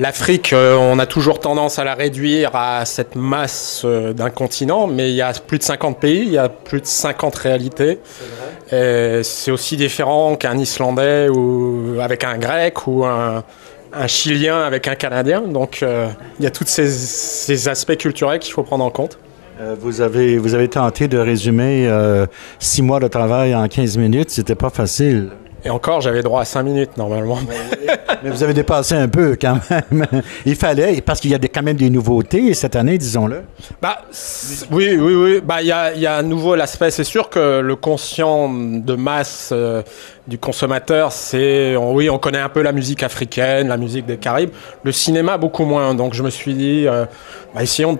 L'Afrique, on a toujours tendance à la réduire à cette masse d'un continent, mais il y a plus de 50 pays, il y a plus de 50 réalités. C'est aussi différent qu'un Islandais ou avec un Grec ou un Chilien avec un Canadien. Donc il y a tous ces aspects culturels qu'il faut prendre en compte. Vous avez tenté de résumer 6 mois de travail en 15 minutes, c'était pas facile. Et encore, j'avais droit à 5 minutes normalement. Mais vous avez dépassé un peu quand même. Il fallait, parce qu'il y a quand même des nouveautés cette année, disons-le. Oui. Il y a à nouveau l'aspect, c'est sûr que le conscient de masse du consommateur, on connaît un peu la musique africaine, la musique des Caraïbes. Le cinéma, beaucoup moins. Donc je me suis dit, essayons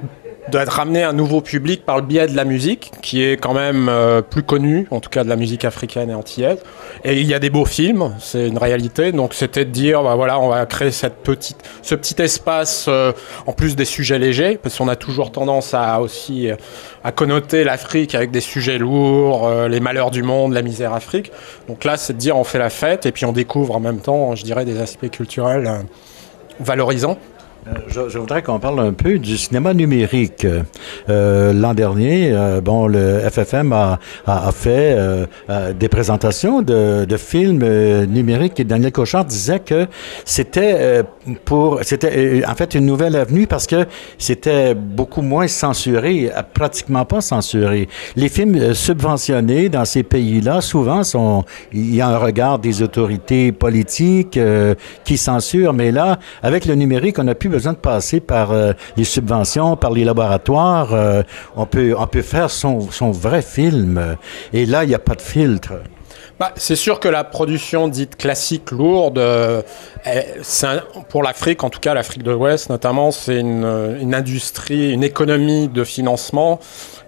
de ramener un nouveau public par le biais de la musique, qui est quand même plus connue, en tout cas de la musique africaine et antillaise. Et il y a des beaux films, c'est une réalité. Donc c'était de dire, on va créer ce petit espace, en plus des sujets légers, parce qu'on a toujours tendance à connoter l'Afrique avec des sujets lourds, les malheurs du monde, la misère Afrique. Donc là, c'est de dire, on fait la fête, et puis on découvre en même temps, je dirais, des aspects culturels valorisants. Je voudrais qu'on parle un peu du cinéma numérique. L'an dernier, le FFM a fait des présentations de films numériques et Daniel Cochard disait que c'était en fait une nouvelle avenue parce que c'était beaucoup moins censuré, pratiquement pas censuré. Les films subventionnés dans ces pays-là, souvent, il y a un regard des autorités politiques qui censurent, mais là, avec le numérique, on n'a plus besoin de passer par les subventions, par les laboratoires. On peut faire son vrai film. Et là, il n'y a pas de filtre. C'est sûr que la production dite classique, lourde, pour l'Afrique, en tout cas l'Afrique de l'Ouest notamment, c'est une industrie, une économie de financement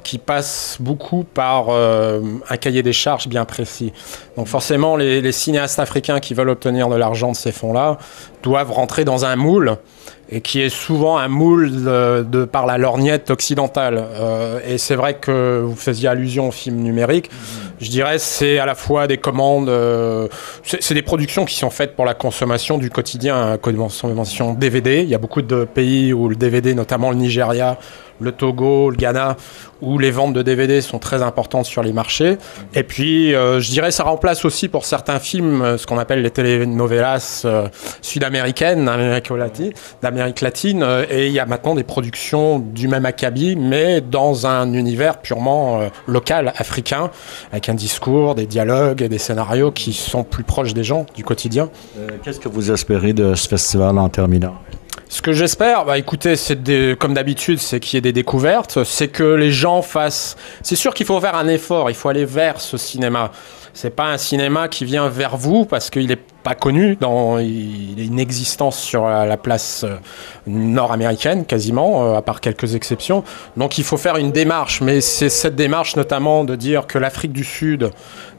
qui passe beaucoup par un cahier des charges bien précis. Donc forcément, les cinéastes africains qui veulent obtenir de l'argent de ces fonds-là doivent rentrer dans un moule, et qui est souvent un moule par la lorgnette occidentale. Et c'est vrai que vous faisiez allusion au film numérique. Je dirais c'est à la fois des commandes... c'est des productions qui sont faites pour la consommation du quotidien, consommation DVD. Il y a beaucoup de pays où le DVD, notamment le Nigeria, le Togo, le Ghana, où les ventes de DVD sont très importantes sur les marchés. Et puis, je dirais, ça remplace aussi pour certains films ce qu'on appelle les telenovelas sud-américaines, d'Amérique latine. Et il y a maintenant des productions du même acabit, mais dans un univers purement local, africain, avec un discours, des dialogues et des scénarios qui sont plus proches des gens, du quotidien. Qu'est-ce que vous espérez de ce festival en terminant? Ce que j'espère, écoutez, comme d'habitude, c'est qu'il y ait des découvertes, c'est que les gens fassent... C'est sûr qu'il faut faire un effort, il faut aller vers ce cinéma. C'est pas un cinéma qui vient vers vous parce qu'il n'est pas connu, il est inexistant sur la place nord-américaine quasiment, à part quelques exceptions. Donc il faut faire une démarche, mais c'est cette démarche notamment de dire que l'Afrique du Sud,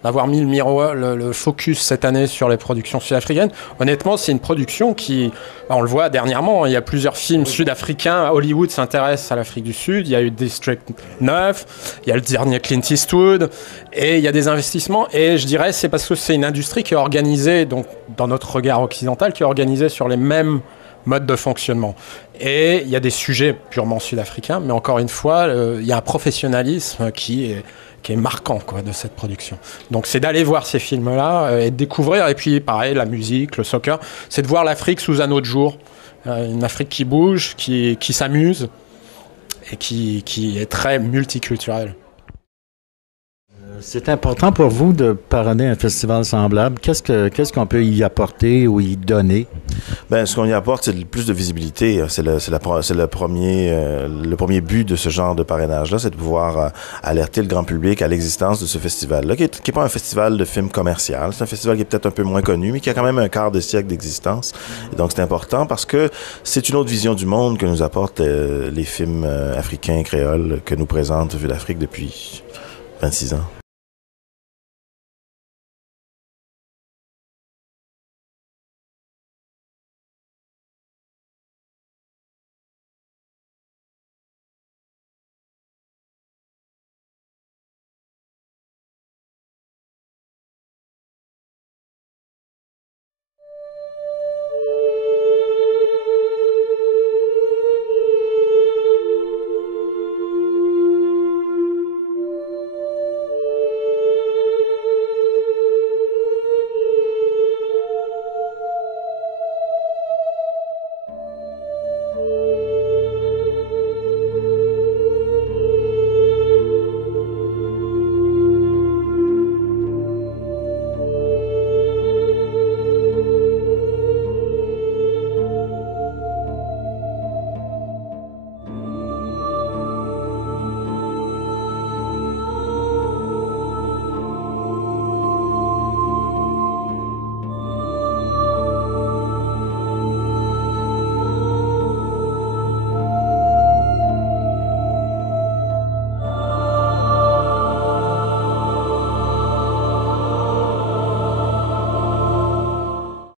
d'avoir mis le focus cette année sur les productions sud-africaines, honnêtement c'est une production qui, on le voit dernièrement, il y a plusieurs films sud-africains, Hollywood s'intéresse à l'Afrique du Sud, il y a eu District 9, il y a le dernier Clint Eastwood, et il y a des investissements, et je dirais c'est parce que c'est une industrie qui est organisée, donc dans notre regard occidental, qui est organisée sur les mêmes modes de fonctionnement. Et il y a des sujets purement sud-africains, mais encore une fois, il y a un professionnalisme qui est marquant de cette production. Donc c'est d'aller voir ces films-là et de découvrir, et puis pareil, la musique, le soccer, c'est de voir l'Afrique sous un autre jour. Une Afrique qui bouge, qui s'amuse, et qui est très multiculturelle. C'est important pour vous de parrainer un festival semblable. Qu'est-ce qu'on peut y apporter ou y donner? Ce qu'on y apporte, c'est plus de visibilité. C'est le premier but de ce genre de parrainage-là, c'est de pouvoir alerter le grand public à l'existence de ce festival-là, qui est pas un festival de films commercial. C'est un festival qui est peut-être un peu moins connu, mais qui a quand même un quart de siècle d'existence. Et donc, c'est important parce que c'est une autre vision du monde que nous apportent les films africains et créoles que nous présente Vue d'Afrique depuis 26 ans.